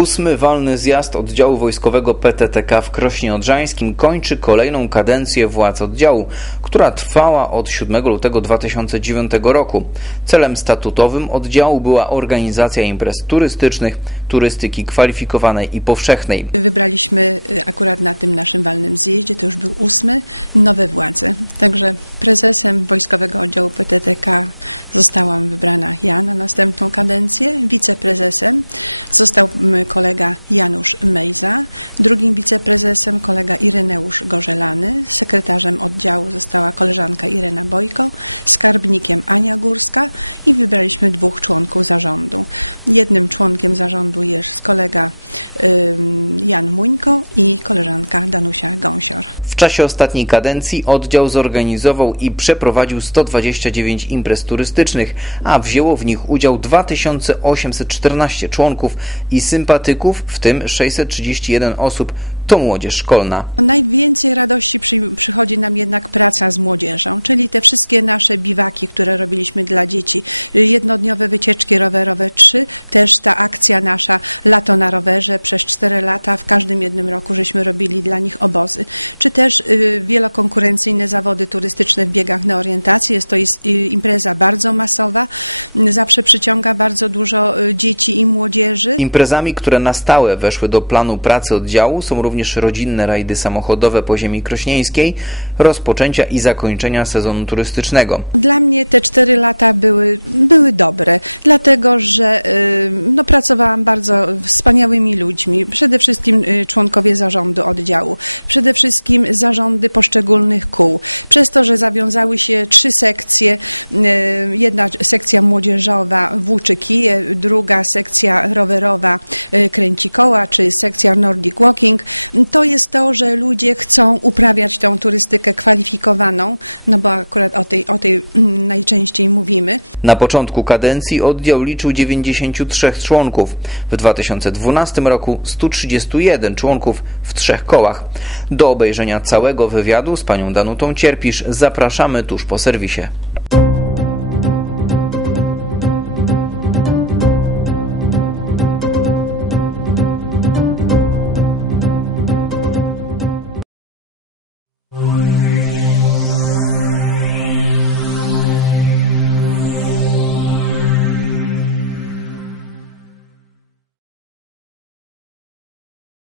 Ósmy walny zjazd oddziału wojskowego PTTK w Krośnie Odrzańskim kończy kolejną kadencję władz oddziału, która trwała od 7 lutego 2009 roku. Celem statutowym oddziału była organizacja imprez turystycznych, turystyki kwalifikowanej i powszechnej. Czasie ostatniej kadencji oddział zorganizował i przeprowadził 129 imprez turystycznych, a wzięło w nich udział 2814 członków i sympatyków, w tym 631 osób to młodzież szkolna. Imprezami, które na stałe weszły do planu pracy oddziału są również rodzinne rajdy samochodowe po ziemi krośnieńskiej, rozpoczęcia i zakończenia sezonu turystycznego. Na początku kadencji oddział liczył 93 członków, w 2012 roku 131 członków w trzech kołach. Do obejrzenia całego wywiadu z panią Danutą Cierpisz zapraszamy tuż po serwisie.